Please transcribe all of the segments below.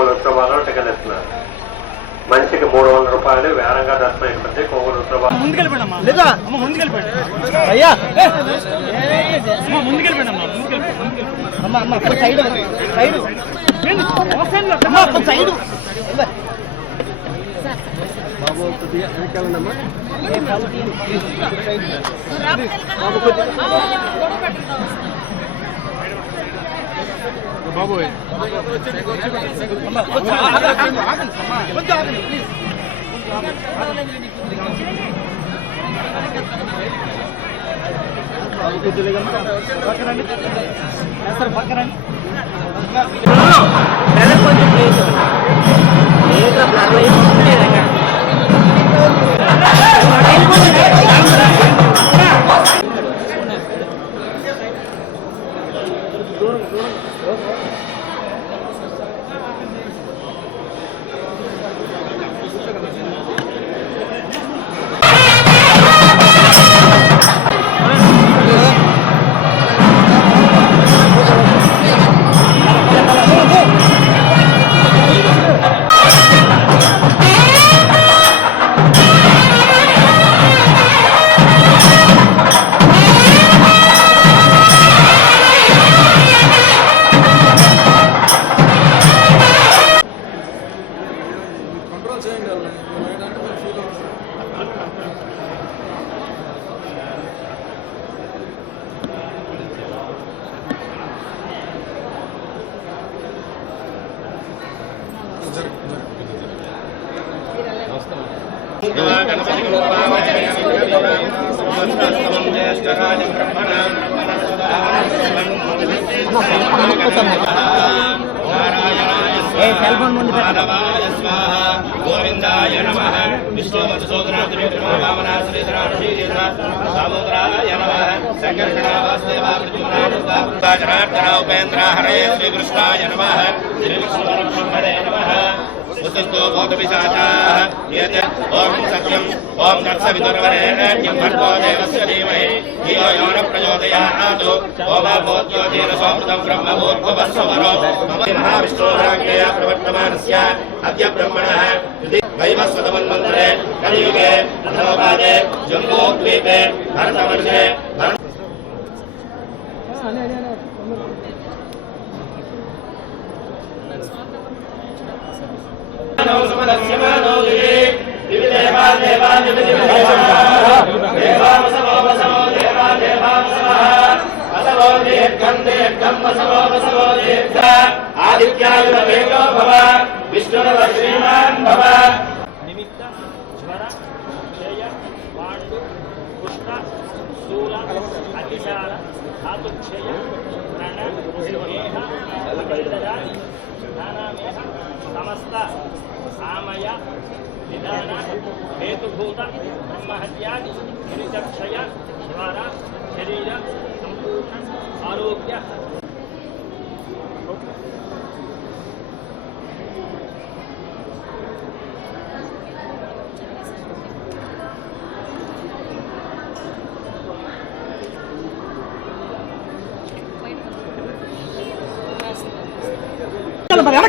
ఉత్సవాలు టికెట్ ఇస్తున్నారు. మనిషికి 300 రూపాయలు వేరంగా దర్శనం అయిపోతే కొవ్వూరు ఉత్సవాలు. బాబోయ్ గోవిందాయ నమః విష్ణుమధుసూదనాయ నమః సంకర్షణ ఉపేంద్ర హరే శ్రీకృష్ణాయ నమః శ్రీకృష్ణే నమః ఓం సత్యం ఓం తత్సవితుర్వరేణ్యం భర్గో దేవస్య ధీమహి ధియో యో న ప్రచోదయాత్ ఓమాభూత్యోతిరసోమృతం బ్రహ్మభూర్భువస్సువరో మహావిష్ణోరాజ్ఞయ ప్రవర్తమానస్య అద్య బ్రహ్మణః వైవస్వతమన్వంతరే కలియుగే ప్రథమపాదే జంబూద్వీపే భరతవర్షే ఆదిత్యాయుర్వేదో భవ విష్ణురవ శ్రీమాన్ భవ నిమిత్త జ్వర క్షయ వాండు కుష్ఠ స్థూల అతిసార ధాతుక్షయ రణ స్నేహ జ్ఞానమేహ సమస్త ఆమయ విధాన హేతుభూత బ్రహ్మహత్యాది నిరుచక్షయ జ్వర శరీర సంపూర్ణ ఆరోగ్య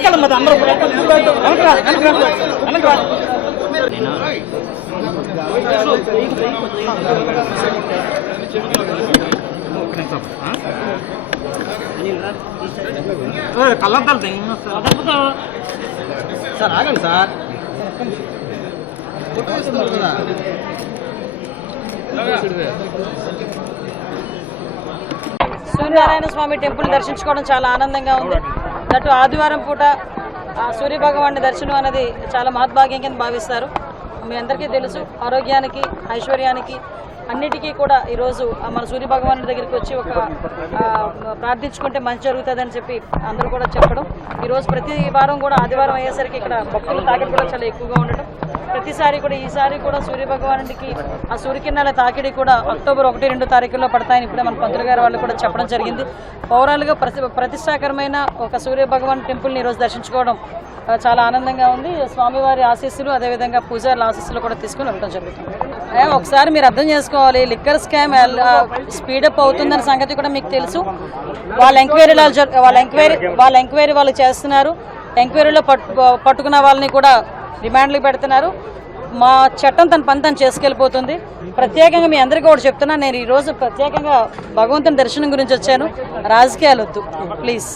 కళ్ళద్దాలు సార్ ఆగండి సార్ సూర్యనారాయణ స్వామి టెంపుల్ దర్శించుకోవడం చాలా ఆనందంగా ఉంది. అటు ఆదివారం పూట సూర్య భగవాన్ని దర్శనం అనేది చాలా మహద్భాగ్యం కింద భావిస్తారు. మీ అందరికీ తెలుసు, ఆరోగ్యానికి ఐశ్వర్యానికి అన్నిటికీ కూడా ఈరోజు మన సూర్య భగవానుడి దగ్గరికి వచ్చి ఒక ప్రార్థించుకుంటే మంచి జరుగుతుందని చెప్పి అందరూ కూడా చెప్పడం. ఈరోజు ప్రతి వారం కూడా ఆదివారం అయ్యేసరికి ఇక్కడ భక్తుల తాకిడి కూడా చాలా ఎక్కువగా ఉండడం, ప్రతిసారి కూడా ఈసారి కూడా సూర్య భగవానుడికి ఆ సూర్యకిరణాల తాకిడి కూడా అక్టోబర్ 1-2 తారీఖుల్లో పడతాయని ఇప్పుడే మన పంతులు గారు వాళ్ళు కూడా చెప్పడం జరిగింది. పౌరాలుగా ప్రతిష్టాకరమైన ఒక సూర్య భగవాన్ టెంపుల్ని ఈరోజు దర్శించుకోవడం చాలా ఆనందంగా ఉంది. స్వామివారి ఆశీస్సులు అదేవిధంగా పూజారుల ఆశీస్సులు కూడా తీసుకుని వెళ్ళడం జరుగుతుంది. ఒకసారి మీరు అర్థం చేసుకోవాలి, లిక్కర్ స్కామ్ స్పీడప్ అవుతుందన్న సంగతి కూడా మీకు తెలుసు. వాళ్ళ ఎంక్వైరీ వాళ్ళు చేస్తున్నారు. ఎంక్వైరీలో పట్టుకున్న వాళ్ళని కూడా రిమాండ్లు పెడుతున్నారు. మా చట్టం తన పని తను చేసుకెళ్ళిపోతుంది. ప్రత్యేకంగా మీ అందరికీ కూడా చెప్తున్నా, నేను ఈరోజు ప్రత్యేకంగా భగవంతుని దర్శనం గురించి వచ్చాను. రాజకీయాలు వద్దు ప్లీజ్.